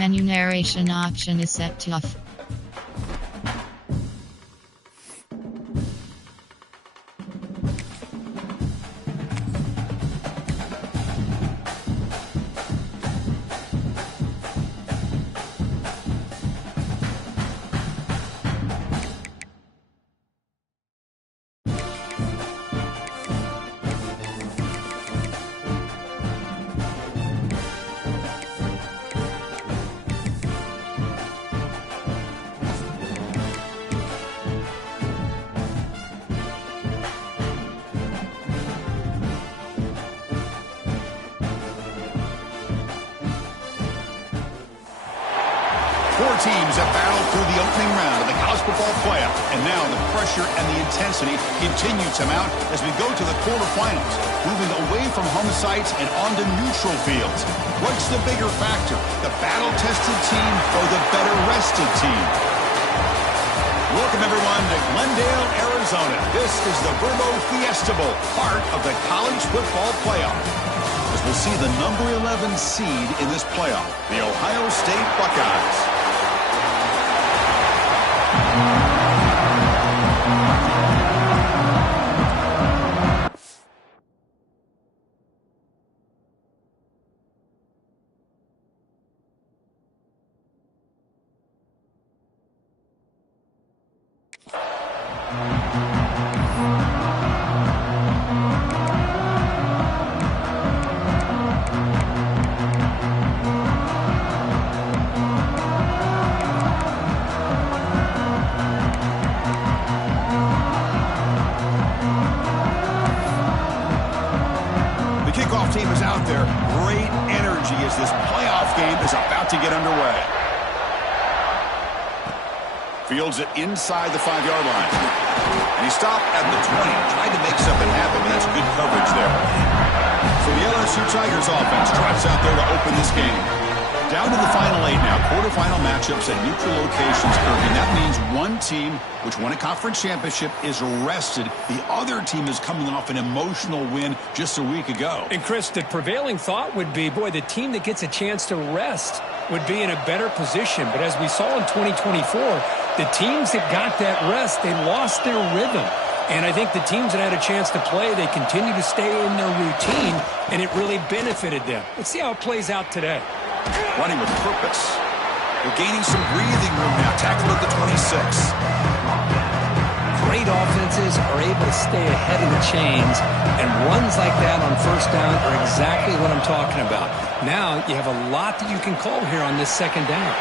Menu narration option is set to off. Four teams have battled through the opening round of the college football playoff, and now the pressure and the intensity continue to mount as we go to the quarterfinals, moving away from home sites and onto neutral fields. What's the bigger factor, the battle-tested team or the better-rested team? Welcome, everyone, to Glendale, Arizona. This is the Verbo Fiesta Bowl, part of the college football playoff, as we'll see the number 11 seed in this playoff, the Ohio State Buckeyes. Team is out there. Great energy as this playoff game is about to get underway. Fields it inside the 5-yard line. And he stopped at the 20. Tried to make something happen, but that's good coverage there. So the LSU Tigers offense trots out there to open this game. Down to the final 8 now. Quarterfinal matchups at neutral locations, Kirk. And that means one team, which won a conference championship, is rested. The other team is coming off an emotional win just a week ago. And, Chris, the prevailing thought would be, boy, the team that gets a chance to rest would be in a better position. But as we saw in 2024, the teams that got that rest, they lost their rhythm. And I think the teams that had a chance to play, they continue to stay in their routine, and it really benefited them. Let's see how it plays out today. Running with purpose. They're gaining some breathing room now. Tackled at the 26. Great offenses are able to stay ahead of the chains, and runs like that on first down are exactly what I'm talking about. Now you have a lot that you can call here on this second down.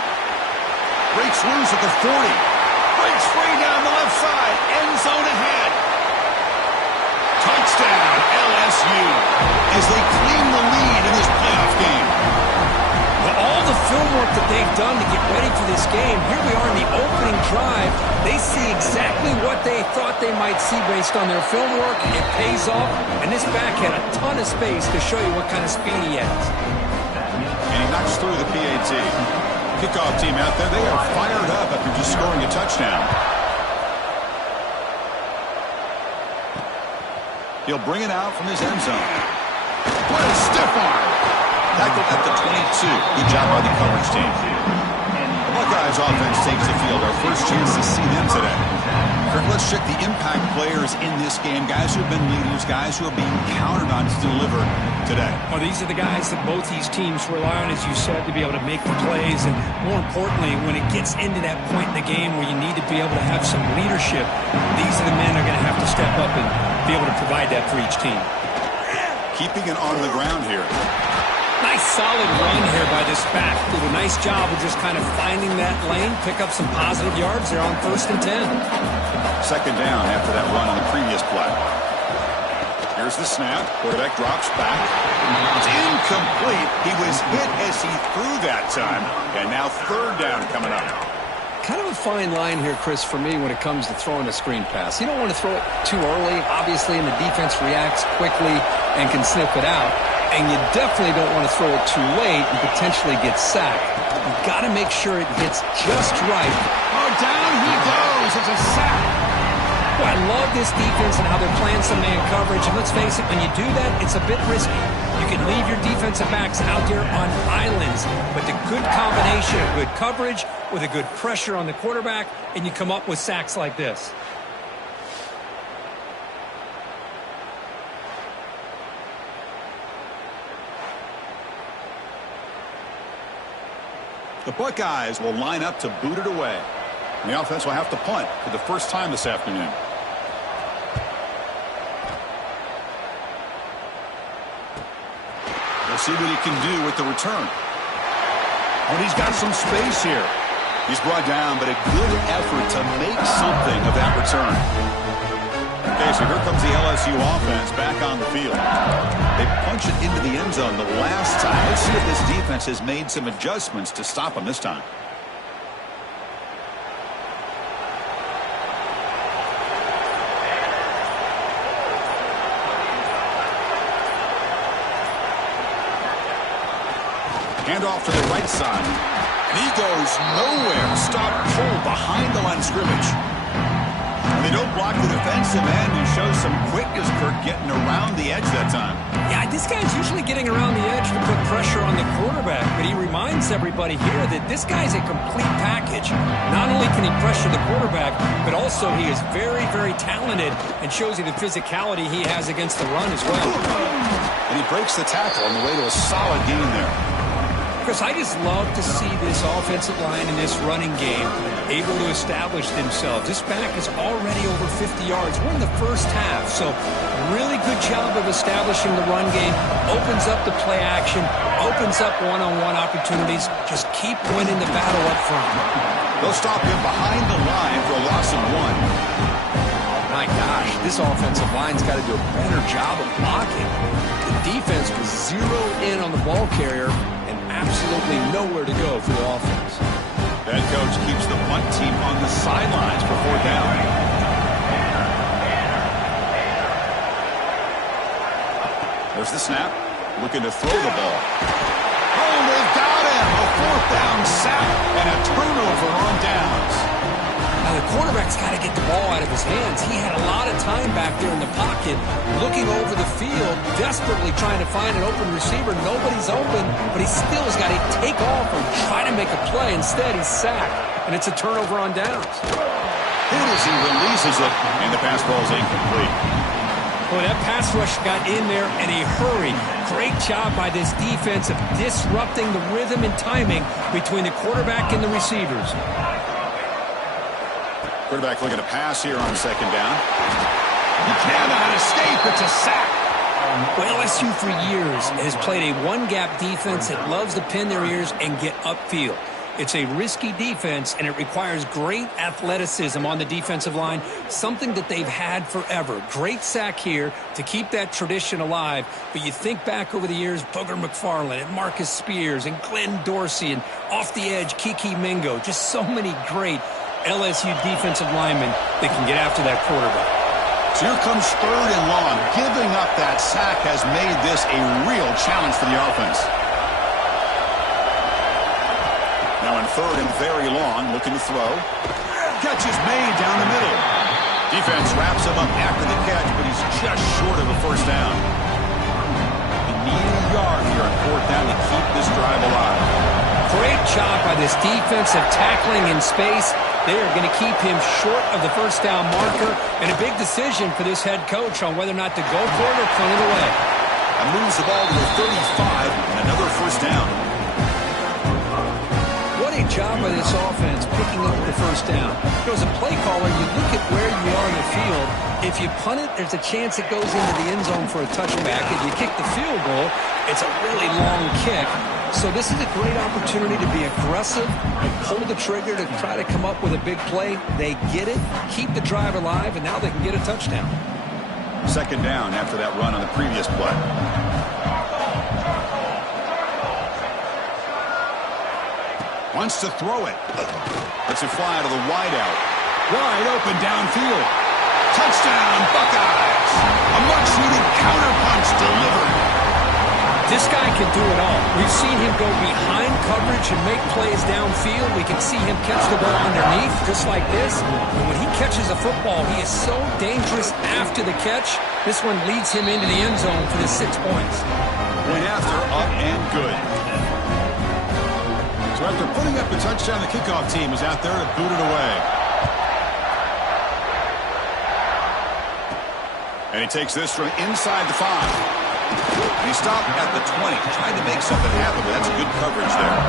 Breaks loose at the 40. Breaks free down the left side. End zone ahead. Touchdown, LSU, as they claim the lead in this playoff game. All the film work that they've done to get ready for this game, here we are in the opening drive. They see exactly what they thought they might see based on their film work. It pays off, and this back had a ton of space to show you what kind of speed he has. And he knocks through the PAT. Kickoff team out there, they are fired up after just scoring a touchdown. He'll bring it out from his end zone. What a stiff arm! Tackled at the 22. Good job by the coverage team. The Buckeyes offense takes the field. Our first chance to see them today. Kirk, let's check the impact players in this game. Guys who have been leaders, guys who are being counted on to deliver today. Well, these are the guys that both these teams rely on, as you said, to be able to make the plays. And more importantly, when it gets into that point in the game where you need to be able to have some leadership, these are the men who are going to have to step up and be able to provide that for each team. Keeping it on the ground here. Nice solid run here by this back. Did a nice job of just kind of finding that lane, pick up some positive yards there on 1st and 10. Second down after that run on the previous play. Here's the snap. Quarterback drops back. It's incomplete. He was hit as he threw that time. And now third down coming up. Kind of a fine line here, Chris, for me when it comes to throwing a screen pass. You don't want to throw it too early, obviously, and the defense reacts quickly and can sniff it out. And you definitely don't want to throw it too late and potentially get sacked. You've got to make sure it hits just right. Oh, down he goes. It's a sack. Well, I love this defense and how they're playing some man coverage. And let's face it, when you do that, it's a bit risky. You can leave your defensive backs out there on islands, but the good combination of good coverage with a good pressure on the quarterback, and you come up with sacks like this. The Buckeyes will line up to boot it away. And the offense will have to punt for the first time this afternoon. We'll see what he can do with the return. Oh, and he's got some space here. He's brought down, but a good effort to make something of that return. Okay, so here comes the LSU offense back on the field. They punch it into the end zone the last time. Let's see if this defense has made some adjustments to stop them this time. Hand off to the right side. And he goes nowhere. Stop pull behind the line of scrimmage. And they don't block the defensive end and show some quickness, Kirk, getting around the edge that time. Yeah, this guy's usually getting around the edge to put pressure on the quarterback, but he reminds everybody here that this guy's a complete package. Not only can he pressure the quarterback, but also he is very, very talented and shows you the physicality he has against the run as well. And he breaks the tackle on the way to a solid gain there. Chris, I just love to see this offensive line in this running game able to establish themselves. This back is already over 50 yards. We're in the first half, so really good job of establishing the run game. Opens up the play action, opens up one-on-one opportunities. Just keep winning the battle up front. They'll stop him behind the line for a loss of 1. My gosh, this offensive line's got to do a better job of blocking. The defense was zeroed in on the ball carrier and absolutely nowhere to go for the offense. That coach keeps the punt team on the sidelines for 4th down. There's the snap. Looking to throw the ball. Oh, they've got him. A 4th down sack and a turnover on downs. Now, the quarterback's got to get the ball out of his hands. He had a lot of time back there in the pocket, looking over the field, desperately trying to find an open receiver. Nobody's open, but he still has got to take off and try to make a play. Instead, he's sacked, and it's a turnover on downs. Hit as he releases it, and the pass ball is incomplete. Well, that pass rush got in there in a hurry. Great job by this defense of disrupting the rhythm and timing between the quarterback and the receivers. Quarterback looking to pass here on 2nd down. He cannot escape. It's a sack. Well, LSU for years has played a one-gap defense that loves to pin their ears and get upfield. It's a risky defense, and it requires great athleticism on the defensive line, something that they've had forever. Great sack here to keep that tradition alive. But you think back over the years, Booger McFarland and Marcus Spears and Glenn Dorsey and off the edge, Kiki Mingo, just so many great LSU defensive linemen that can get after that quarterback. So here comes 3rd and long. Giving up that sack has made this a real challenge for the offense. Now in 3rd and very long, looking to throw. Catch is made down the middle. Defense wraps him up after the catch, but he's just short of a 1st down. They need a yard here on 4th down to keep this drive alive. Great job by this defensive tackling in space. They are going to keep him short of the 1st down marker, and a big decision for this head coach on whether or not to go for it or punt it away. And moves the ball to the 35 and another 1st down. What a job by this offense picking up the 1st down. As a play caller, you look at where you are in the field. If you punt it, there's a chance it goes into the end zone for a touchback. If you kick the field goal, it's a really long kick. So this is a great opportunity to be aggressive and pull the trigger to try to come up with a big play. They get it, keep the drive alive, and now they can get a touchdown. 2nd down after that run on the previous play. Wants to throw it. Lets it fly to the wideout. Wide open downfield. Touchdown, Buckeyes. A much-needed counterpunch delivered. This guy can do it all. We've seen him go behind coverage and make plays downfield. We can see him catch the ball underneath, just like this. And when he catches a football, he is so dangerous after the catch. This one leads him into the end zone for the 6 points. Point after, up and good. So after putting up the touchdown, the kickoff team is out there to boot it away. And he takes this from inside the 5. He stopped at the 20, trying to make something happen, but that's good coverage there.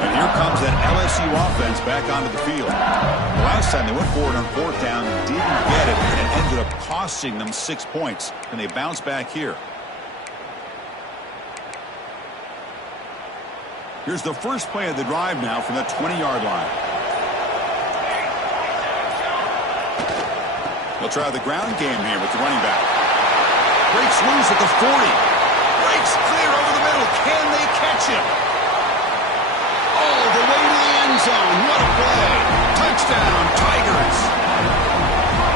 And here comes that LSU offense back onto the field. The last time they went forward on 4th down, didn't get it, and it ended up costing them 6 points. And they bounce back here. Here's the first play of the drive now from the 20-yard line. They'll try the ground game here with the running back. Breaks loose at the 40. Breaks clear over the middle. Can they catch him? All the way to the end zone. What a play. Touchdown, Tigers.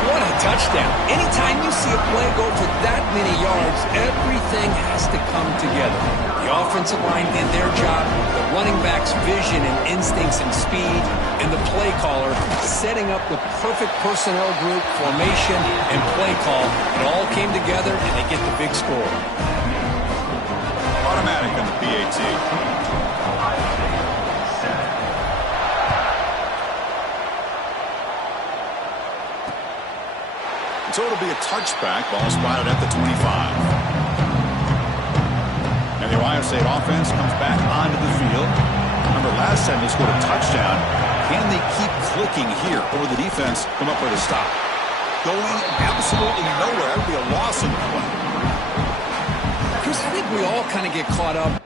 What a touchdown. Anytime you see a play go for that many yards, everything has to come together. The offensive line did their job, the running back's vision and instincts and speed, and the play caller setting up the perfect personnel group, formation, and play call. It all came together, and they get the big score. Automatic on the PAT. So it'll be a touchback. Ball spotted at the 25. And the Ohio State offense comes back onto the field. Remember, last time they scored a touchdown. Can they keep clicking here? Or will the defense come up with a stop? Going absolutely nowhere. It'll be a loss in the play. Chris, I think we all kind of get caught up.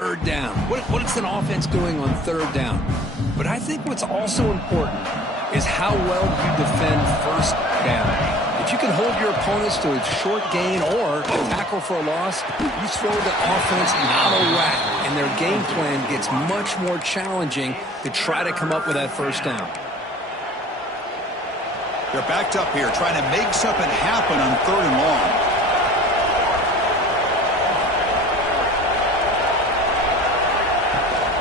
Third down. What is an offense doing on third down? But I think what's also important is how well you defend first down. If you can hold your opponents to a short gain or a tackle for a loss, you throw the offense out of whack, and their game plan gets much more challenging to try to come up with that first down. They're backed up here trying to make something happen on 3rd and long.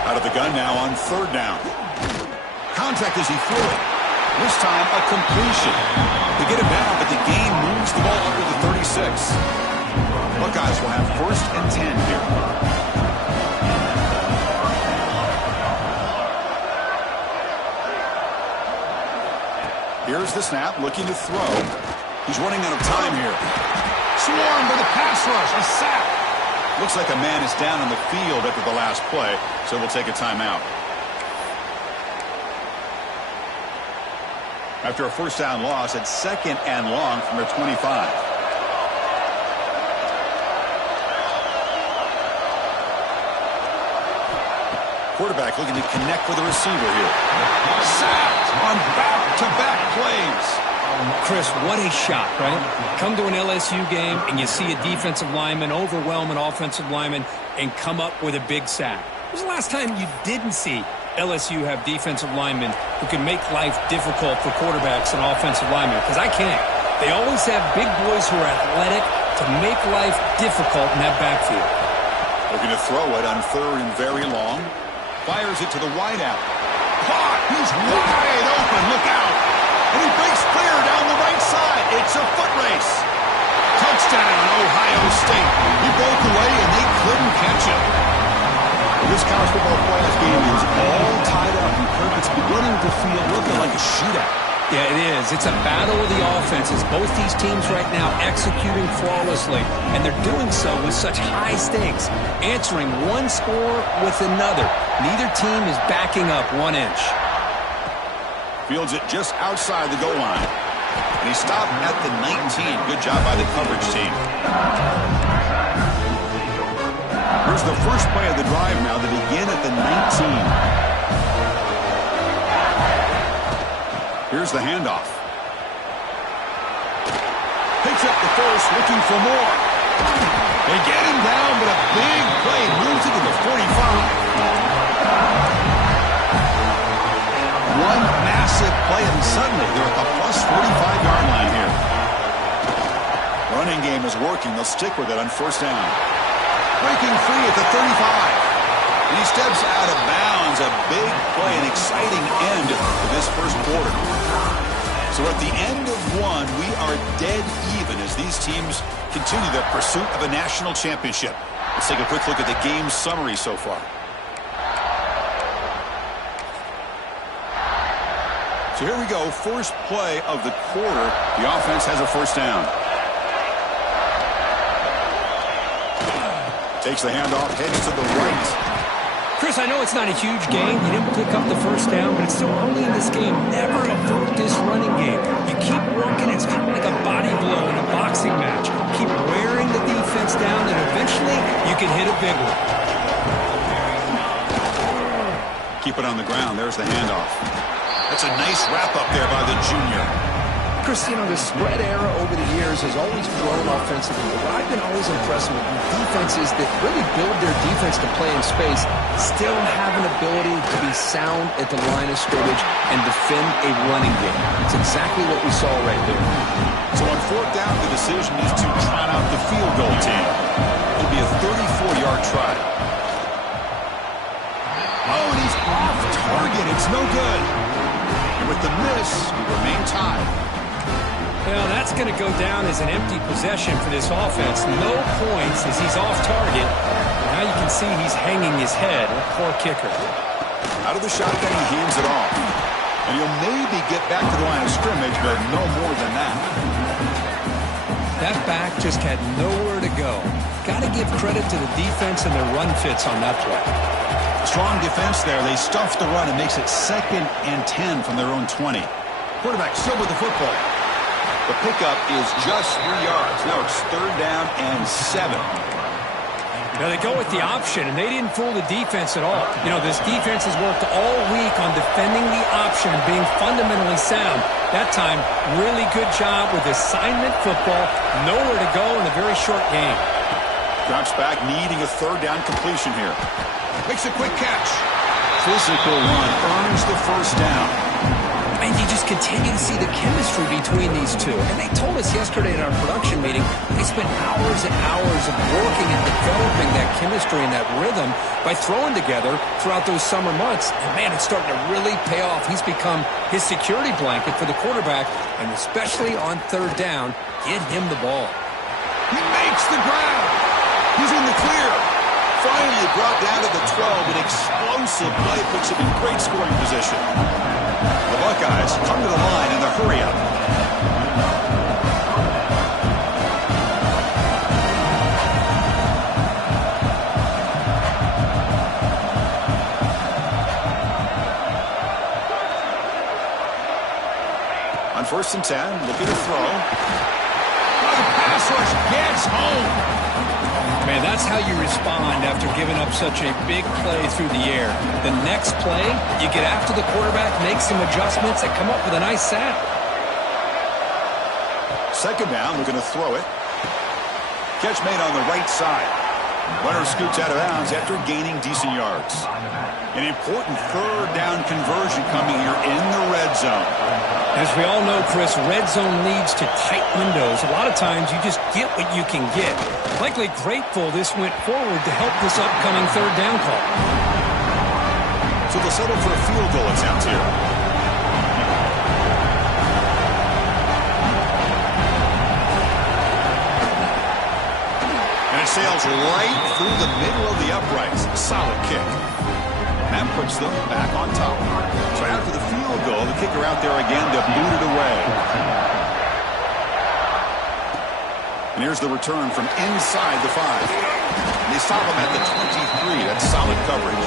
Out of the gun now on 3rd down. Contact as he threw it. This time a completion. They get him down, but the gain moves the ball under the 36. Buckeyes will have 1st and 10 here. Here's the snap, looking to throw. He's running out of time here. Swarmed by the pass rush, a sack. Looks like a man is down on the field after the last play, so we'll take a timeout. After a first down loss at 2nd and long from their 25. Quarterback looking to connect with the receiver here. Sacked on back-to-back plays. Chris, what a shot, right? Come to an LSU game and you see a defensive lineman overwhelm an offensive lineman and come up with a big sack. When was the last time you didn't see LSU have defensive linemen who can make life difficult for quarterbacks and offensive linemen? Because I can't. They always have big boys who are athletic to make life difficult in that backfield. Looking to throw it on 3rd and very long. Fires it to the wideout. Caught! He's wide open. Look out! And he breaks clear down the right side. It's a foot race. Touchdown, Ohio State. He broke away and they couldn't catch him. This college football playoff game is all tied up. It's beginning to feel looking like a shootout. Yeah, it is. It's a battle of the offenses. Both these teams right now executing flawlessly, and they're doing so with such high stakes, answering one score with another. Neither team is backing up 1 inch. Fields it just outside the goal line. And he stopped at the 19. Good job by the coverage team. Here's the first play of the drive now. They begin at the 19. Here's the handoff. Picks up the first, looking for more. They get him down, but a big play moves it to the 45. One massive play, and suddenly they're at the plus 45-yard line here. Running game is working. They'll stick with it on first down. Breaking free at the 35. And he steps out of bounds. A big play, an exciting end to this first quarter. So at the end of one, we are dead even as these teams continue their pursuit of a national championship. Let's take a quick look at the game summary so far. So here we go, first play of the quarter. The offense has a first down. Takes the handoff, heads to the right. Chris, I know it's not a huge gain. You didn't pick up the first down, but it's still early in this game. Never avert this running game. You keep working. It's kind of like a body blow in a boxing match. Keep wearing the defense down, and eventually you can hit a big one. Keep it on the ground. There's the handoff. That's a nice wrap-up there by the junior. Chris, you know, the spread era over the years has always grown offensively. But I've been always impressed with defenses that really build their defense to play in space, still have an ability to be sound at the line of scrimmage and defend a running game. It's exactly what we saw right there. So on fourth down, the decision is to trot out the field goal team. It'll be a 34-yard try. Oh, and he's off target. It's no good. And with the miss, we remain tied. Well, that's going to go down as an empty possession for this offense. No points as he's off target. Now you can see he's hanging his head. Poor kicker. Out of the shotgun, he hands it off. And he'll maybe get back to the line of scrimmage, but no more than that. That back just had nowhere to go. Got to give credit to the defense and their run fits on that play. Strong defense there. They stuff the run and makes it 2nd and 10 from their own 20. Quarterback still with the football. The pickup is just 3 yards. Now it's 3rd down and 7. Now they go with the option, and they didn't fool the defense at all. You know, this defense has worked all week on defending the option and being fundamentally sound. That time, really good job with assignment football. Nowhere to go in a very short game. Drops back, needing a 3rd down completion here. Makes a quick catch. Physical run, earns the first down. And you just continue to see the chemistry between these two. And they told us yesterday at our production meeting, they spent hours and hours of working and developing that chemistry and that rhythm by throwing together throughout those summer months. And, man, it's starting to really pay off. He's become his security blanket for the quarterback, and especially on 3rd down, get him the ball. He makes the grab. He's in the clear. Finally brought down to the 12. An explosive play puts him in great scoring position. The Buckeyes come to the line in the hurry-up. On 1st and 10, looking to throw. Oh, the pass rush gets home. Man, that's how you respond after giving up such a big play through the air. The next play, you get after the quarterback, make some adjustments, and come up with a nice sack. 2nd down, looking to throw it. Catch made on the right side. Runner scoots out of bounds after gaining decent yards. An important 3rd down conversion coming here in the red zone. As we all know, Chris, red zone leads to tight windows. A lot of times you just get what you can get. Likely grateful this went forward to help this upcoming 3rd down call. So they'll settle for a field goal, it sounds here. And it sails right through the middle of the uprights. Solid kick. That puts them back on top. So after the field goal, the kicker out there again to boot it away. And here's the return from inside the 5. And they stop him at the 23. That's solid coverage.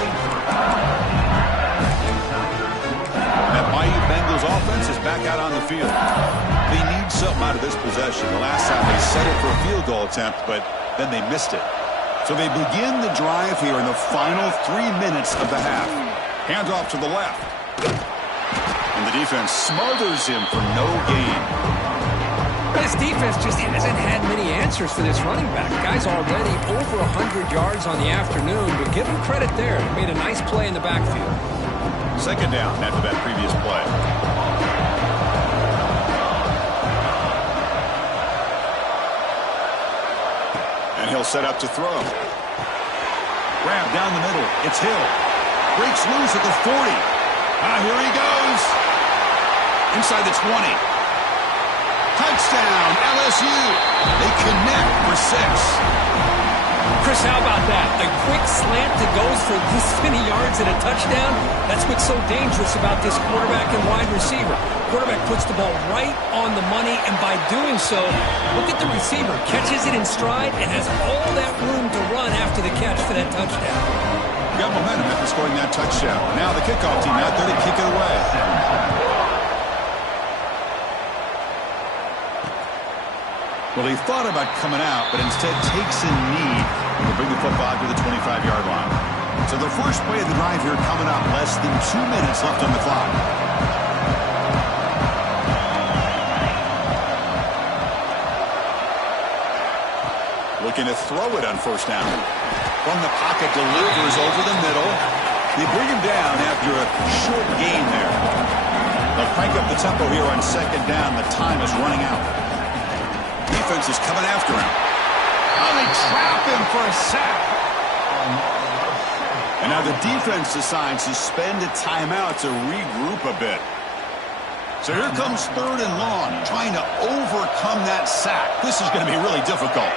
That Bayou Bengals offense is back out on the field. They need something out of this possession. The last time they settled for a field goal attempt, but then they missed it. So they begin the drive here in the final 3 minutes of the half. Hands off to the left. And the defense smothers him for no gain. This defense just hasn't had many answers for this running back. The guy's already over 100 yards on the afternoon, but give him credit there. He made a nice play in the backfield. 2nd down after that previous play. And he'll set up to throw. Grab down the middle. It's Hill. Breaks loose at the 40. Here he goes. Inside the 20. Touchdown, LSU. They connect for 6. Chris, how about that? A quick slant that goes for this many yards and a touchdown? That's what's so dangerous about this quarterback and wide receiver. Quarterback puts the ball right on the money, and by doing so, look at the receiver. Catches it in stride and has all that room to run after the catch for that touchdown. Got momentum after scoring that touchdown. Now the kickoff team out there to kick it away. Well, he thought about coming out, but instead takes a knee to bring the football to the 25-yard line. So the first play of the drive here coming up, less than 2 minutes left on the clock. Looking to throw it on 1st down. From the pocket, delivers over the middle. They bring him down after a short gain there. They'll crank up the tempo here on 2nd down. The time is running out. Defense is coming after him. Oh, they trap him for a sack. And now the defense decides to spend a timeout to regroup a bit. So here comes 3rd and long, trying to overcome that sack. This is going to be really difficult.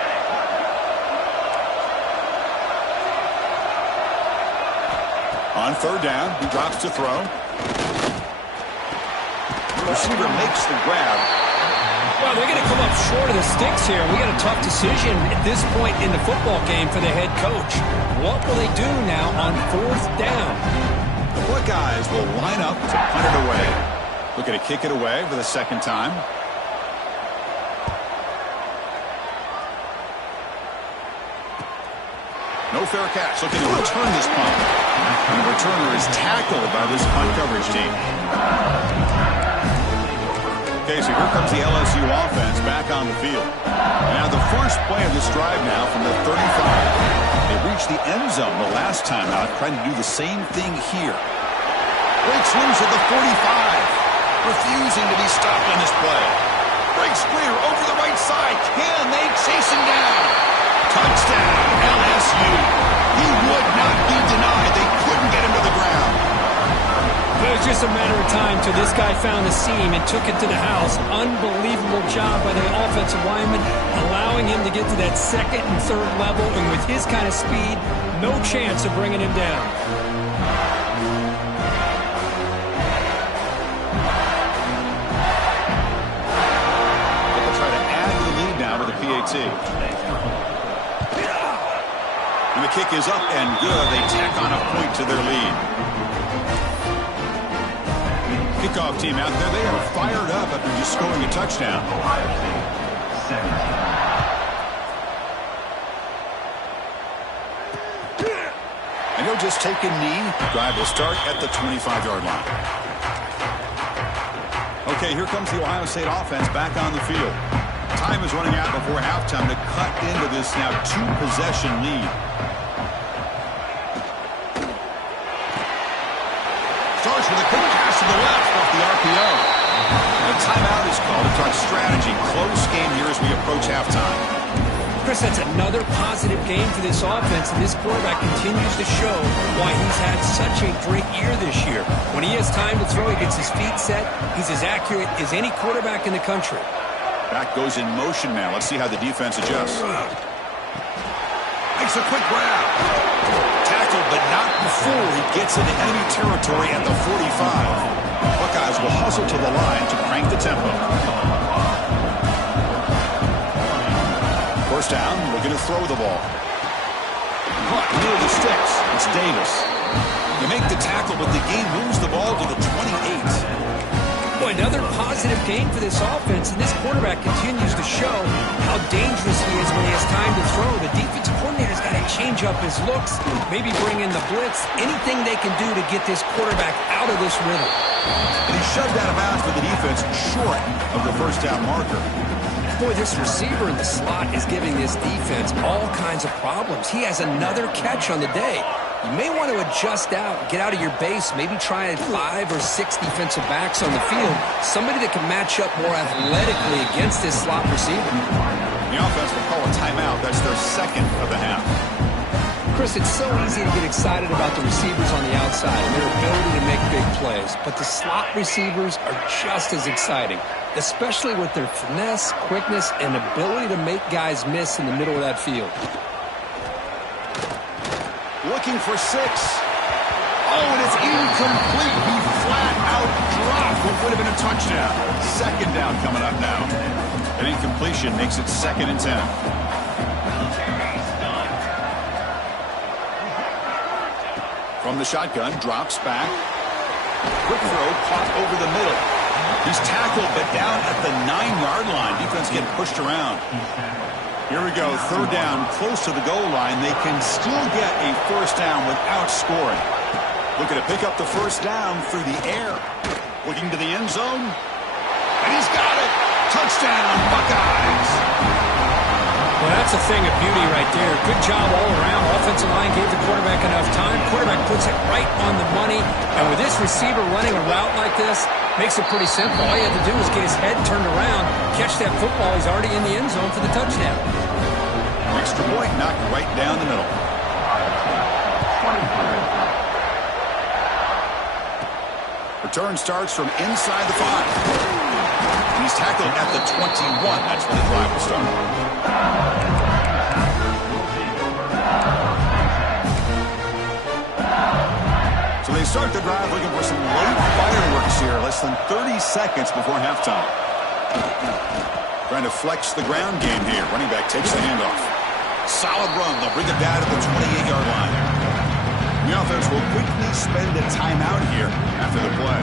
On 3rd down, he drops to throw. The receiver makes the grab. Well, they're going to come up short of the sticks here. We got a tough decision at this point in the football game for the head coach. What will they do now on 4th down? The Buckeyes will line up to punt it away. Looking to kick it away for the 2nd time. No fair catch. Looking to return this punt. And the returner is tackled by this punt coverage team. Okay, so here comes the LSU offense back on the field. Now the first play of this drive now from the 35. They reached the end zone the last time out, trying to do the same thing here. Breaks loose at the 45. Refusing to be stopped on this play. Breaks clear over the right side. Can they chase him down? Touchdown, LSU. He would not be denied. They couldn't get him to the ground. It was just a matter of time till this guy found the seam and took it to the house. Unbelievable job by the offensive lineman, allowing him to get to that 2nd and 3rd level, and with his kind of speed, no chance of bringing him down. They'll try to add to the lead now with the PAT. And the kick is up and good. They tack on a point to their lead. Kickoff team out there, they are fired up after he's scoring a touchdown. And he'll just take a knee. Drive will start at the 25-yard line. Okay, here comes the Ohio State offense back on the field. Time is running out before halftime to cut into this now two-possession lead. Starts with a quick pass to the left off the RPO. A timeout is called to talk strategy. Close game here as we approach halftime. Chris, that's another positive game for this offense, and this quarterback continues to show why he's had such a great year this year. When he has time to throw, he gets his feet set. He's as accurate as any quarterback in the country. Back goes in motion now. Let's see how the defense adjusts. Makes a quick grab. Tackled, but not before he gets into enemy territory at the 45. Buckeyes will hustle to the line to crank the tempo. First down, looking to throw the ball. Caught near the sticks. It's Davis. They make the tackle, but the game moves the ball to the 28. Boy, another positive game for this offense, and this quarterback continues to show how dangerous he is when he has time to throw. The defensive coordinator's got to change up his looks, maybe bring in the blitz, anything they can do to get this quarterback out of this rhythm. And he shoved out of bounds with the defense short of the first down marker. Boy, this receiver in the slot is giving this defense all kinds of problems. He has another catch on the day. You may want to adjust out, get out of your base, maybe try 5 or 6 defensive backs on the field, somebody that can match up more athletically against this slot receiver. The offense will call a timeout. That's their second of the half. Chris, it's so easy to get excited about the receivers on the outside and their ability to make big plays, but the slot receivers are just as exciting, especially with their finesse, quickness, and ability to make guys miss in the middle of that field. Looking for 6. Oh, and it's incomplete. He flat out dropped what would have been a touchdown. Second down coming up now. An incompletion makes it 2nd and 10. From the shotgun, drops back. Quick throw, caught over the middle. He's tackled, but down at the 9-yard line. Defense getting pushed around. Here we go, 3rd down, close to the goal line. They can still get a first down without scoring. Looking to pick up the first down through the air. Looking to the end zone. And he's got it. Touchdown, Buckeyes. Well, that's a thing of beauty right there. Good job all around. Offensive line gave the quarterback enough time. Quarterback puts it right on the money. And with this receiver running a route like this, makes it pretty simple. All you have to do is get his head turned around, catch that football. He's already in the end zone for the touchdown. Extra point knocked right down the middle. Return starts from inside the 5. He's tackled at the 21. That's where the drive will start. So they start the drive looking for some late fireworks here. Less than 30 seconds before halftime. Trying to flex the ground game here. Running back takes the handoff. Solid run. They'll bring it down to the 28-yard line. The offense will quickly spend a timeout here after the play.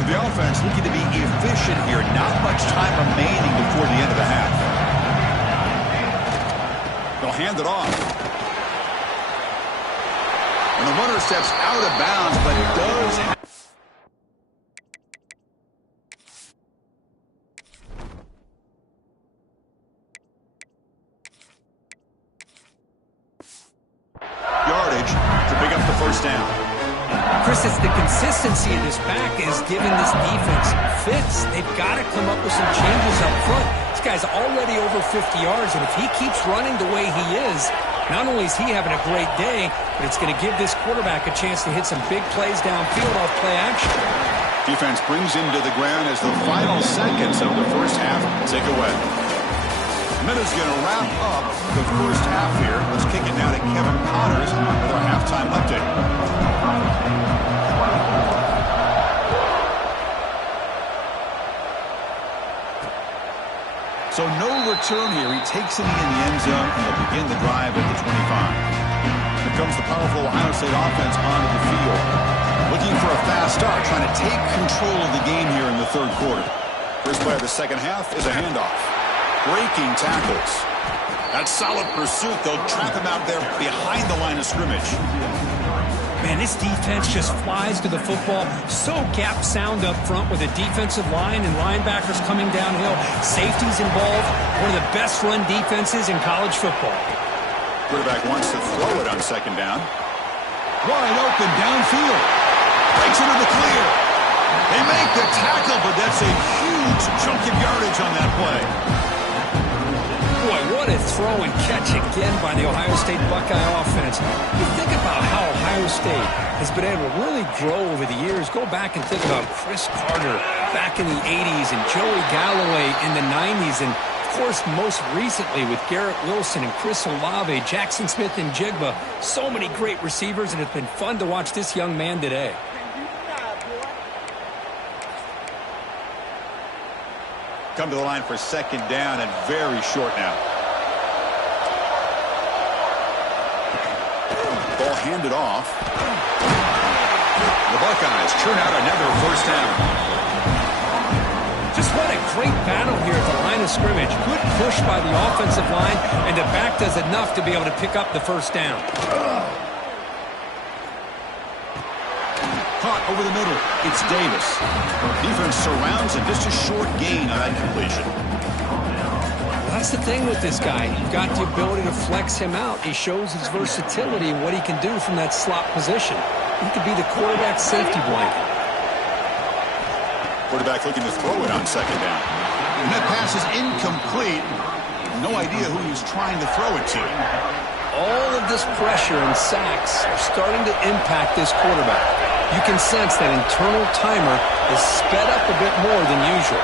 So the offense looking to be efficient here. Not much time remaining before the end of the half. They'll hand it off. And the runner steps out of bounds, but does have... yardage to pick up the first down. Chris, it's the consistency of this back is giving this defense fits. They've got to come up with some changes up front. This guy's already over 50 yards, and if he keeps running the way he is, not only is he having a great day, but it's going to give this quarterback a chance to hit some big plays downfield off play action. Defense brings him to the ground as the final seconds of the first half tick away. Minute's going to wrap up the first half here. Let's kick it now to Kevin Connors with our halftime update. So no return here. He takes it in the end zone, and they'll begin the drive at the 25. Here comes the powerful Ohio State offense onto the field. Looking for a fast start, trying to take control of the game here in the third quarter. First play of the second half is a handoff. Breaking tackles. That's solid pursuit. They'll trap him out there behind the line of scrimmage. Man, this defense just flies to the football. So gap sound up front with a defensive line and linebackers coming downhill. Safeties involved. One of the best run defenses in college football. Quarterback wants to throw it on second down. Wide open downfield. Breaks into the clear. They make the tackle, but that's a huge chunk of yardage on that play. Boy, what a throw and catch again by the Ohio State Buckeye offense. You think about how Ohio State has been able to really grow over the years. Go back and think about Chris Carter back in the 80s and Joey Galloway in the 90s. And, of course, most recently with Garrett Wilson and Chris Olave, Jackson Smith and Jigba. So many great receivers, and it's been fun to watch this young man today. Come to the line for second down and very short now. Ball handed off. The Buckeyes churn out another first down. Just what a great battle here at the line of scrimmage. Good push by the offensive line, and the back does enough to be able to pick up the first down. Caught over the middle. It's Davis. Defense surrounds and just a short gain on that completion. That's the thing with this guy. You've got the ability to flex him out. He shows his versatility and what he can do from that slot position. He could be the quarterback safety blanket. Quarterback looking to throw it on second down. And that pass is incomplete. No idea who he was trying to throw it to. All of this pressure and sacks are starting to impact this quarterback. You can sense that internal timer is sped up a bit more than usual.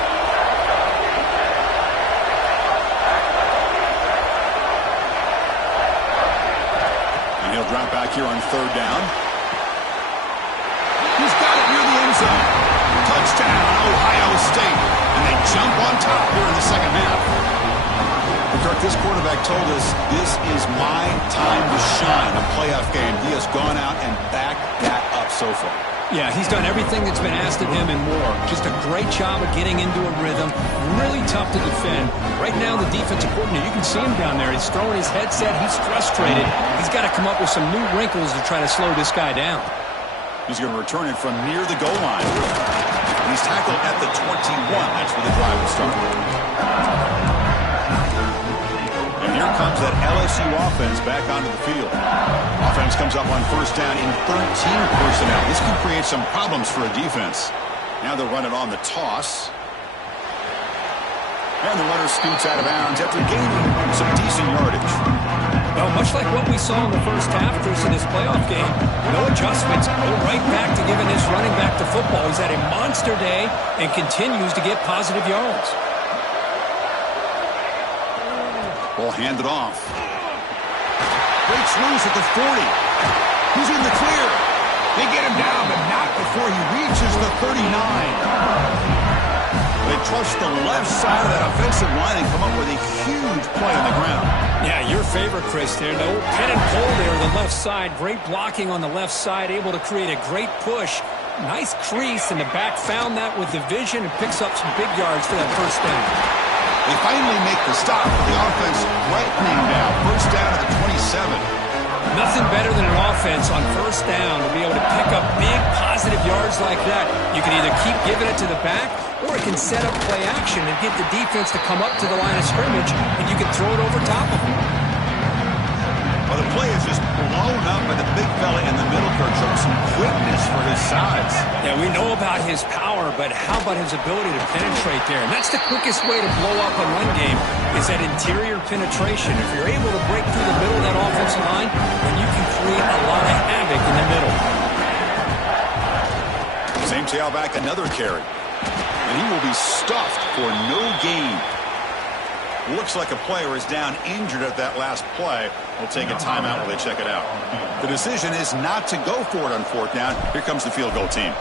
And he'll drop back here on third down. He's got it near the end zone. Touchdown, Ohio State. And they jump on top here in the second half. Kirk, this quarterback told us this is my time to shine, a playoff game. He has gone out and backed that up so far. Yeah, he's done everything that's been asked of him and more. Just a great job of getting into a rhythm. Really tough to defend. Right now, the defensive coordinator, you can see him down there. He's throwing his headset. He's frustrated. He's got to come up with some new wrinkles to try to slow this guy down. He's going to return it from near the goal line. He's tackled at the 21. That's where the drive will start. And here comes that LSU offense back onto the field. Offense comes up on first down in 13 personnel. This can create some problems for a defense. Now they'll run it on the toss. And the runner scoots out of bounds after gaining some decent yardage. Well, much like what we saw in the first half, Chris, in this playoff game, no adjustments, go right back to giving this running back to football. He's had a monster day and continues to get positive yards. Ball handed off. Breaks loose at the 40. He's in the clear. They get him down, but not before he reaches the 39. They trust the left side of that offensive line and come up with a huge play on the ground. Yeah, your favorite, Chris, there. The old pin and pull there on the left side. Great blocking on the left side, able to create a great push. Nice crease, and the back found that with the vision and picks up some big yards for that first down. They finally make the stop for the offense threatening now. First down at the 27. Nothing better than an offense on first down to be able to pick up big positive yards like that. You can either keep giving it to the back, or it can set up play action and get the defense to come up to the line of scrimmage, and you can throw it over top of them. Well, the play is just blown up by the big fella in the middle. Kirk showing some quickness for his size. Yeah, we know about his power, but how about his ability to penetrate there? And that's the quickest way to blow up a run game, is that interior penetration. If you're able to break through the middle of that offensive line, then you can create a lot of havoc in the middle. Same tailback, another carry. And he will be stuffed for no gain. Looks like a player is down injured at that last play. We'll take a timeout while they check it out. The decision is not to go for it on fourth down. Here comes the field goal team.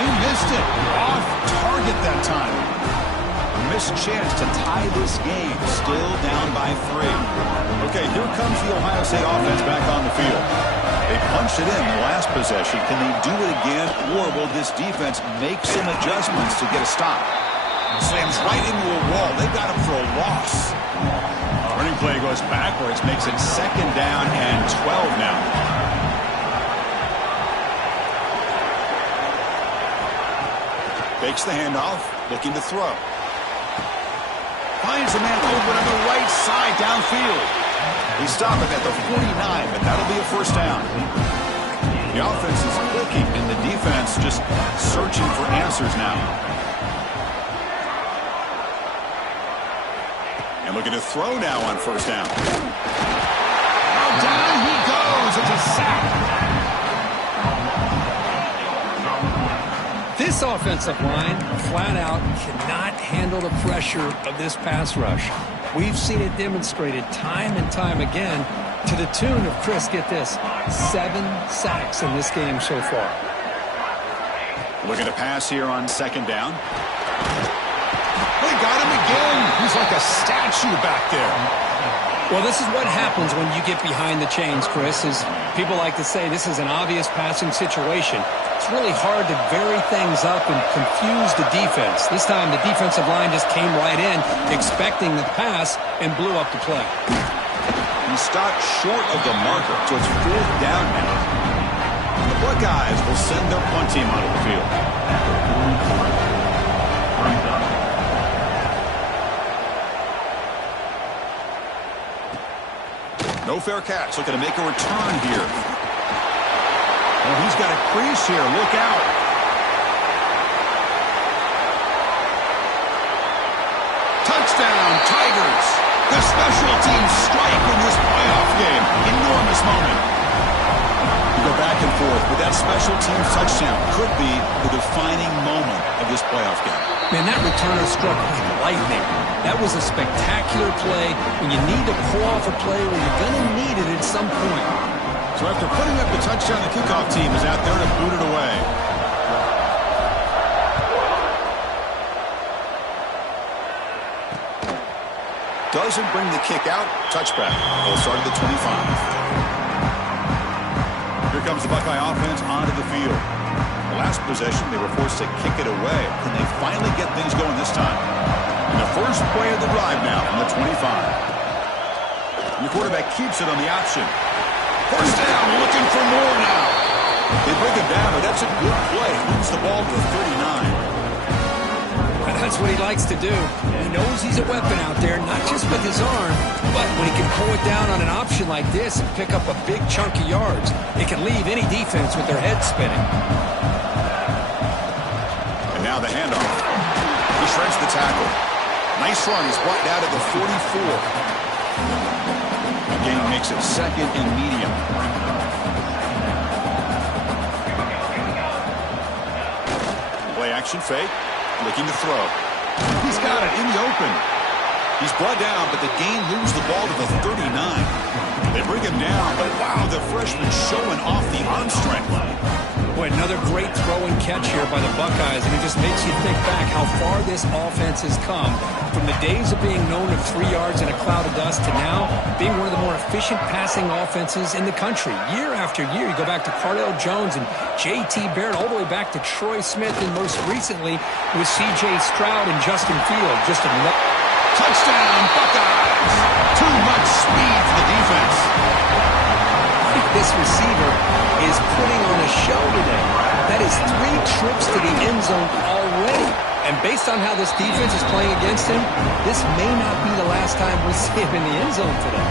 He missed it. Off target that time. A missed chance to tie this game. Still down by 3. Okay, here comes the Ohio State offense back on the field. They punched it in the last possession. Can they do it again, or will this defense make some adjustments to get a stop? Slams right into a wall. They got him for a loss. Running play goes backwards, makes it 2nd down and 12 now. Fakes the handoff, looking to throw. Finds a man open on the right side downfield. They stop it at the 49, but that'll be a 1st down. The offense is clicking, and the defense just searching for answers now. And looking to throw now on 1st down. Now down he goes. It's a sack. This offensive line, flat out, cannot handle the pressure of this pass rush. We've seen it demonstrated time and time again to the tune of, Chris, get this, 7 sacks in this game so far. Looking to pass here on 2nd down. They got him again. He's like a statue back there. Well, this is what happens when you get behind the chains, Chris, is people like to say this is an obvious passing situation. It's really hard to vary things up and confuse the defense. This time the defensive line just came right in, expecting the pass, and blew up the play. He stopped short of the marker, so it's 4th down now. The Buckeyes will send their punt team onto the field. No fair catch. Looking to make a return here. Oh, he's got a crease here. Look out. Touchdown, Tigers. The special teams strike in this playoff game. Enormous moment. You go back and forth, but that special teams touchdown could be the defining moment of this playoff game. Man, that returner struck like lightning. That was a spectacular play when you need to pull off a play where you're going to need it at some point. So after putting up the touchdown, the kickoff team is out there to boot it away. Doesn't bring the kick out. Touchback. They'll start at the 25. Here comes the Buckeye offense onto the field. The last possession, they were forced to kick it away. Can they finally get things going this time? And the first play of the drive now from the 25. And the quarterback keeps it on the option. 1st down, looking for more now. They break it down, but that's a good play. Moves the ball to the 39. That's what he likes to do. He knows he's a weapon out there, not just with his arm, but when he can pull it down on an option like this and pick up a big chunk of yards, it can leave any defense with their head spinning. And now the handoff. He shreds the tackle. Nice run. He's brought down to the 44. The game makes it 2nd and medium. Play action fake. Looking to throw. He's got it in the open. He's brought down, but the game moves the ball to the 39. They bring him down, but wow, the freshman showing off the arm strength. Boy, another great throw and catch here by the Buckeyes, and it just makes you think back how far this offense has come from the days of being known of 3 yards in a cloud of dust to now being one of the more efficient passing offenses in the country. Year after year, you go back to Cardale Jones and J.T. Barrett, all the way back to Troy Smith, and most recently with C.J. Stroud and Justin Field. Just a touchdown, Buckeyes! Too much speed for the defense. This receiver is putting on a show today. That is 3 trips to the end zone already. And based on how this defense is playing against him, this may not be the last time we see him in the end zone today.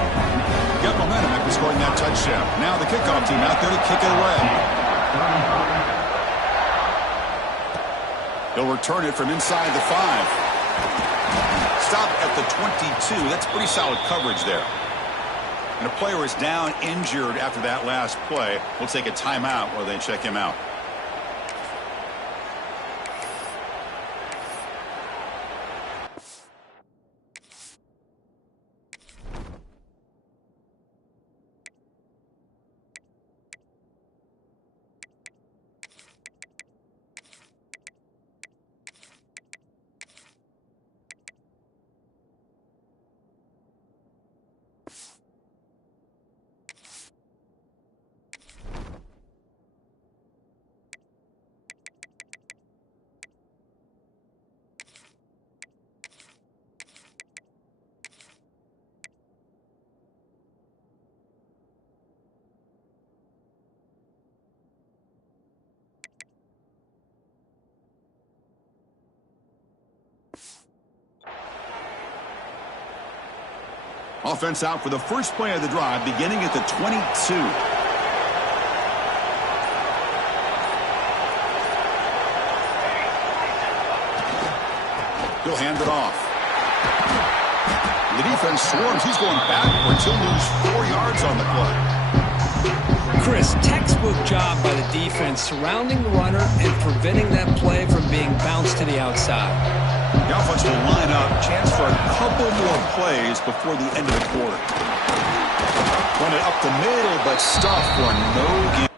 Got momentum after scoring that touchdown. Now the kickoff team out there to kick it away. They'll return it from inside the 5. Stop at the 22. That's pretty solid coverage there. And a player is down injured after that last play. We'll take a timeout while they check him out. Offense out for the first play of the drive, beginning at the 22. He'll hand it off. The defense swarms. He's going backwards. He'll lose 4 yards on the play. Chris, textbook job by the defense surrounding the runner and preventing that play from being bounced to the outside. The offense will line up. Chance for a couple more plays before the end of the quarter. Run it up the middle, but stuffed for no gain.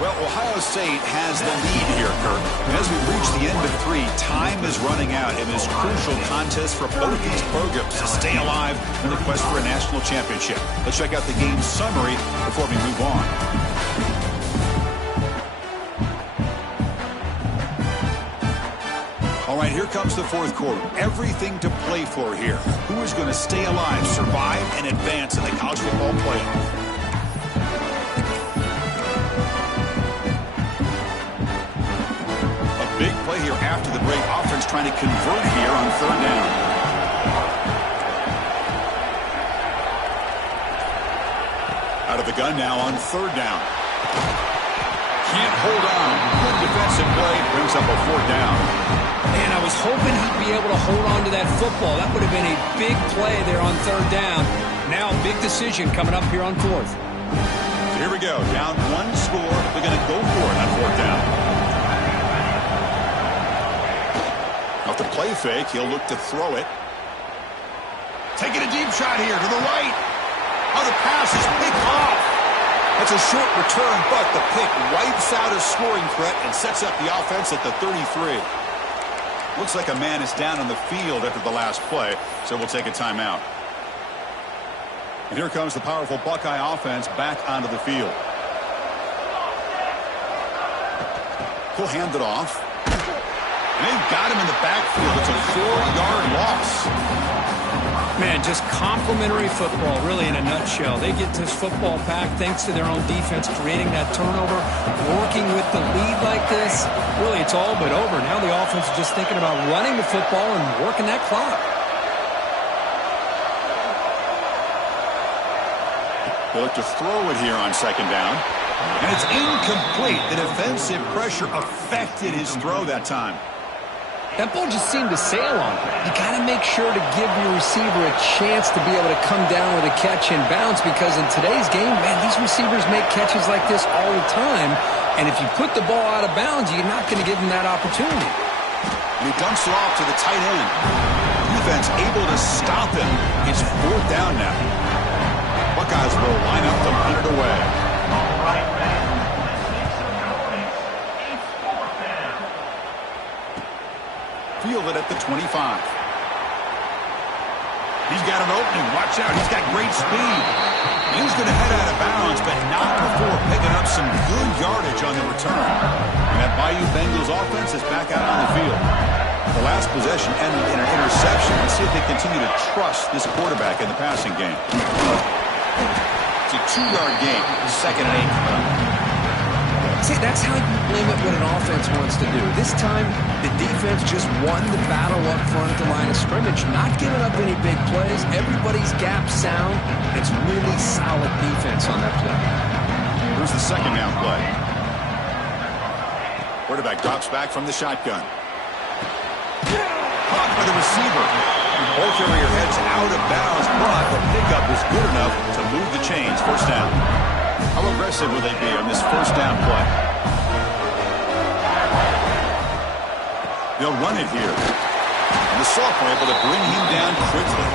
Well, Ohio State has the lead here, Kirk. And as we reach the end of 3, time is running out in this crucial contest for both these programs to stay alive in the quest for a national championship. Let's check out the game summary before we move on. All right, here comes the fourth quarter. Everything to play for here. Who is going to stay alive, survive, and advance in the college football playoff? Big play here after the break. Offense trying to convert here on 3rd down. Out of the gun now on 3rd down. Can't hold on. Good defensive play. Brings up a 4th down. Man, I was hoping he'd be able to hold on to that football. That would have been a big play there on 3rd down. Now a big decision coming up here on 4th. So here we go. Down 1 score. They're going to go for it on 4th down. Off the play fake, he'll look to throw it. Taking a deep shot here to the right. Oh, the pass is picked off. That's a short return, but the pick wipes out a scoring threat and sets up the offense at the 33. Looks like a man is down on the field after the last play, so we'll take a timeout. And here comes the powerful Buckeye offense back onto the field. He'll hand it off. They've got him in the backfield. It's a 4-yard loss. Man, just complimentary football, really, in a nutshell. They get this football back thanks to their own defense, creating that turnover, working with the lead like this. Really, it's all but over. Now the offense is just thinking about running the football and working that clock. They look to throw it here on 2nd down. And it's incomplete. The defensive pressure affected his throw that time. That ball just seemed to sail on him. You got to make sure to give your receiver a chance to be able to come down with a catch and bounce, because in today's game, man, these receivers make catches like this all the time. And if you put the ball out of bounds, you're not going to give them that opportunity. And he dumps it off to the tight end. Defense able to stop him. It's 4th down now. Buckeyes will line up to punt it away. Fielded at the 25. He's got an opening. Watch out. He's got great speed. He's going to head out of bounds, but not before picking up some good yardage on the return. And that Bayou Bengals offense is back out on the field. The last possession ended in an interception. Let's see if they continue to trust this quarterback in the passing game. It's a 2-yard gain. 2nd and 8. See, that's how you limit what an offense wants to do. This time, the defense just won the battle up front at the line of scrimmage, not giving up any big plays. Everybody's gap sound. It's really solid defense on that play. Here's the 2nd down play. Quarterback drops back from the shotgun. Caught by the receiver. Ball carrier heads out of bounds, but the pickup is good enough to move the chains. 1st down. How aggressive will they be on this 1st down play? They'll run it here. And the sophomore able to bring him down quickly.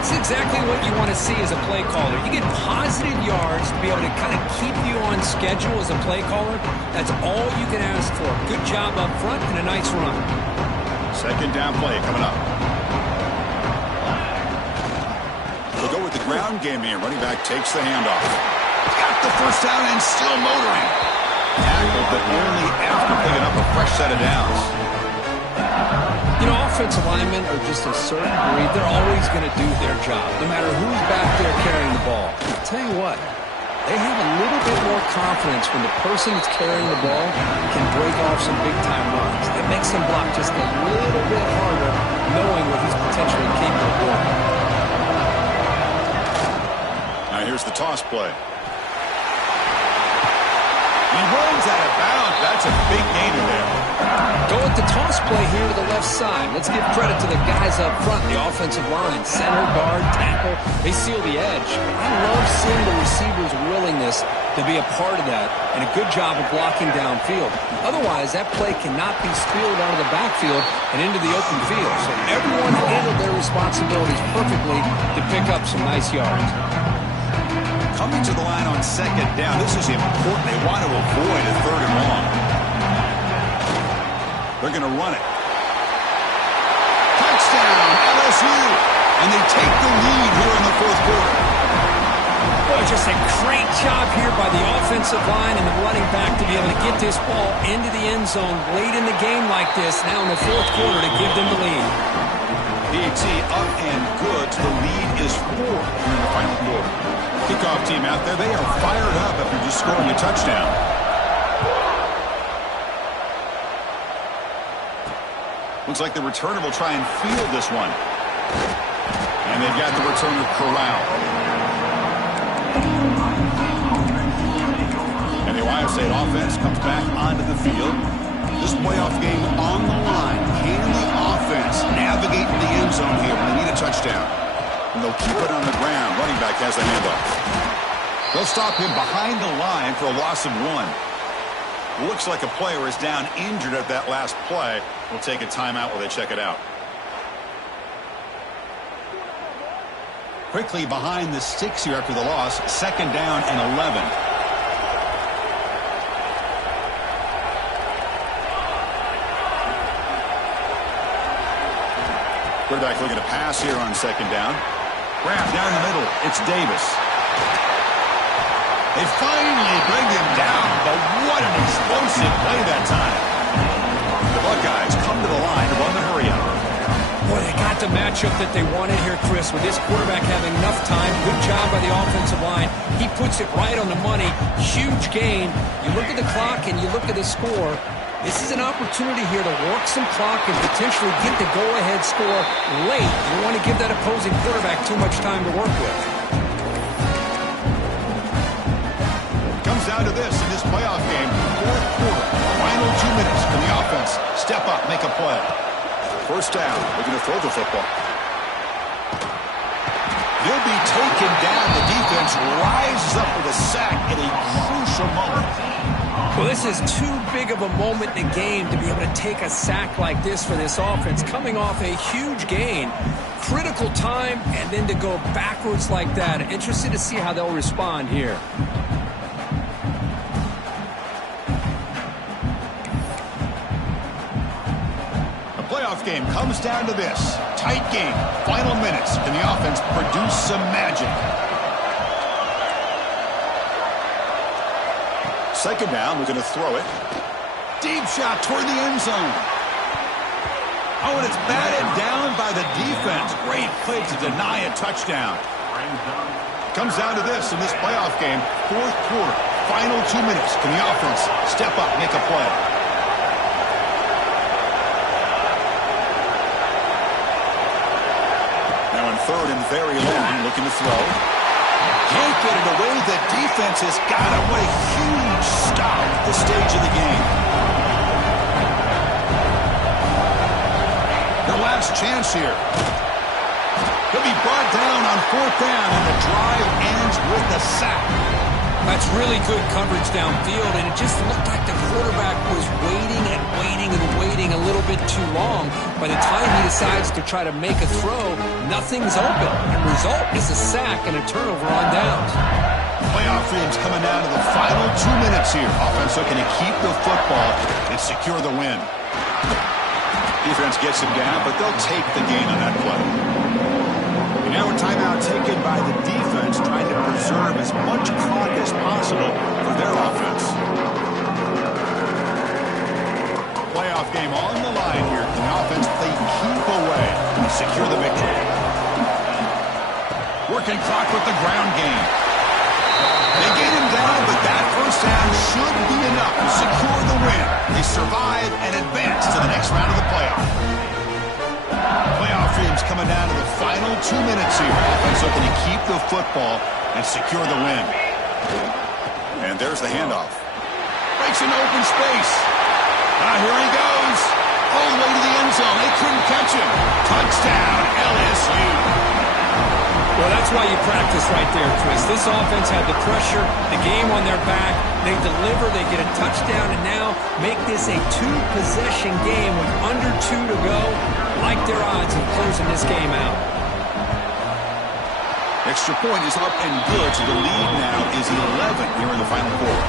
It's exactly what you want to see as a play caller. You get positive yards to be able to kind of keep you on schedule as a play caller. That's all you can ask for. Good job up front and a nice run. 2nd down play coming up. They'll go with the ground game here. Running back takes the handoff. Got the 1st down and still motoring. tackle, but only after picking up a fresh set of downs. You know, offensive linemen are just a certain breed. They're always going to do their job, no matter who's back there carrying the ball. I'll tell you what, they have a little bit more confidence when the person that's carrying the ball can break off some big-time runs. It makes them block just a little bit harder, knowing what he's potentially capable of doing. Now here's the toss play. He runs out of bounds. That's a big gainer there. Go with the toss play here to the left side. Let's give credit to the guys up front, the offensive line. Center, guard, tackle, they seal the edge. I love seeing the receiver's willingness to be a part of that and a good job of blocking downfield. Otherwise, that play cannot be spilled out of the backfield and into the open field. So everyone handled their responsibilities perfectly to pick up some nice yards. Coming to the line on second down, this is important. They want to avoid a third and long. They're going to run it. Touchdown, LSU! And they take the lead here in the fourth quarter. Boy, just a great job here by the offensive line and the running back to be able to get this ball into the end zone late in the game like this, now in the fourth quarter, to give them the lead. PAT up and good. The lead is 4 in the final quarter. Kickoff team out there, they are fired up after just scoring a touchdown. Looks like the returner will try and field this one. And they've got the returner corralled. And the Ohio State offense comes back onto the field. This playoff game on the line. Can the offense navigate the end zone here when they need a touchdown? And they'll keep it on the ground. Running back has the handoff. They'll stop him behind the line for a loss of 1. Looks like a player is down injured at that last play. We'll take a timeout while they check it out. Quickly behind the sticks here after the loss. Second down and 11. Quarterback looking to pass here on second down. Grab down the middle. It's Davis. They finally bring him down, but what an explosive play that time. The Buckeyes come to the line to run the hurry up. Boy, they got the matchup that they wanted here, Chris, with this quarterback having enough time. Good job by the offensive line. He puts it right on the money. Huge gain. You look at the clock and you look at the score. This is an opportunity here to work some clock and potentially get the go-ahead score late. You don't want to give that opposing quarterback too much time to work with. Comes down to this in this playoff game. Fourth quarter, final 2 minutes. Can the offense step up, make a play? First down, looking to throw the football. They'll be taken down. The defense rises up with a sack at a crucial moment. Well, this is too big of a moment in the game to be able to take a sack like this for this offense. Coming off a huge gain, critical time, and then to go backwards like that. Interested to see how they'll respond here. The playoff game comes down to this. Tight game, final minutes. Can the offense produce some magic? Second down, we're going to throw it. Deep shot toward the end zone. Oh, and it's batted down by the defense. Great play to deny a touchdown. Comes down to this in this playoff game. Fourth quarter, final 2 minutes. Can the offense step up, make a play? Now in third and very long, looking to throw. Can't get it away. The defense has got him. What a huge stop at this stage of the game. Their last chance here. He'll be brought down on fourth down, and the drive ends with the sack. That's really good coverage downfield, and it just looked like the quarterback was waiting and waiting and waiting a little bit too long. By the time he decides to try to make a throw, nothing's open. The result is a sack and a turnover on downs. Playoff dreams coming down to the final 2 minutes here. Offense looking to keep the football and secure the win. Defense gets him down, but they'll take the gain on that play. And now a timeout taken by the defense, trying to preserve as much clock as possible for their offense. survive and advance to the next round of the playoff. Playoff dreams coming down to the final 2 minutes here. Offense looking to keep the football and secure the win. And there's the handoff. Breaks into open space. Here he goes. All the way to the end zone. They couldn't catch him. Touchdown, LSU. Well, that's why you practice right there, Chris. This offense had the pressure, the game on their back. They deliver, they get a touchdown, and now make this a two-possession game with under 2 to go. Like their odds of closing this game out. Extra point is up and good, so the lead now is 11 here in the final quarter.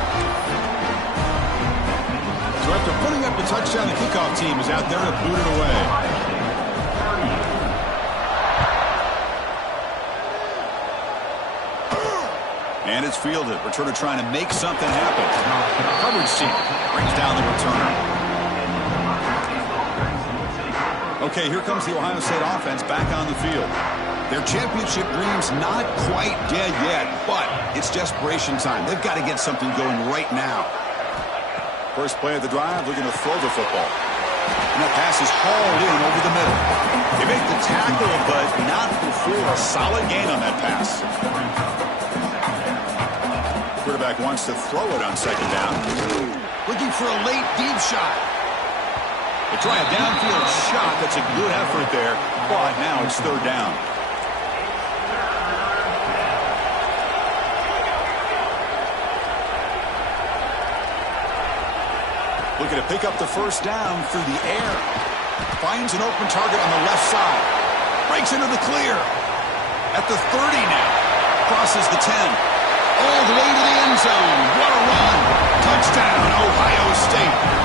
So after putting up the touchdown, the kickoff team is out there to boot it away. And it's fielded. Returner trying to make something happen. Coverage team brings down the returner. Okay, here comes the Ohio State offense back on the field. Their championship dreams not quite dead yet, but it's desperation time. They've got to get something going right now. First play of the drive, looking to throw the football. And that pass is hauled in over the middle. They make the tackle, but not before a solid gain on that pass. Quarterback wants to throw it on second down. Looking for a late deep shot. They try a downfield shot. That's a good effort there, but now it's third down. Looking to pick up the first down through the air. Finds an open target on the left side. Breaks into the clear. At the 30 now. Crosses the 10. All the way to the end zone. What a run. Touchdown, Ohio State.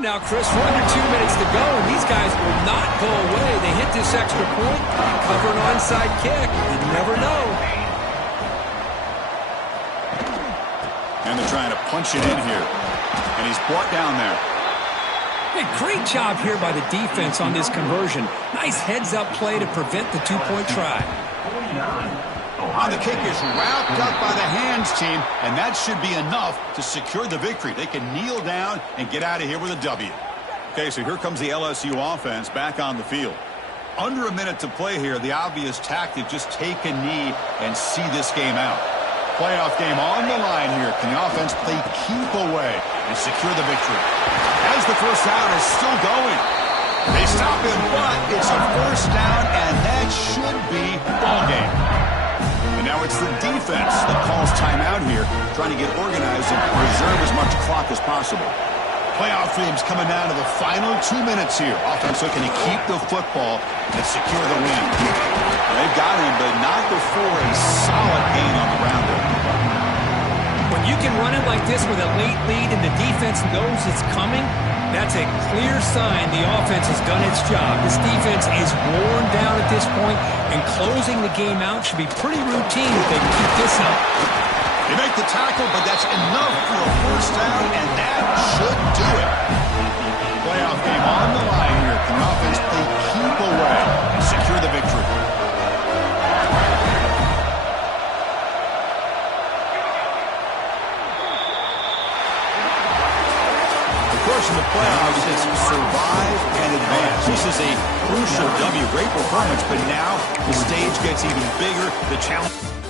Now, Chris, we're under 2 minutes to go, and these guys will not go away. They hit this extra point and cover an onside kick. You never know. And they're trying to punch it in here. And he's brought down there. Hey, great job here by the defense on this conversion. Nice heads-up play to prevent the two-point try. The kick is wrapped up by the hands team, and that should be enough to secure the victory. They can kneel down and get out of here with a W. Okay, so here comes the LSU offense back on the field. Under a minute to play here, the obvious tactic, just take a knee and see this game out. Playoff game on the line here. Can the offense play keep away and secure the victory. As the first down is still going. They stop him, but it's a first down, and that should be ball game. And now it's the defense that calls timeout here, trying to get organized and preserve as much clock as possible. Playoff themes coming down to the final 2 minutes here. Offense looking to keep the football and secure the win. They've got him, but not before a solid gain on the ground there. When you can run it like this with a late lead and the defense knows it's coming, that's a clear sign the offense has done its job. This defense is worn down at this point, and closing the game out should be pretty routine if they can keep this up. They make the tackle, but that's enough for a first down, and that should do it. Playoff game on the line here. Can the offense play keep away and secure the victory? Of course, in the playoffs, it's survive and advance. This is a crucial W. Great performance, but now the stage gets even bigger. The challenge...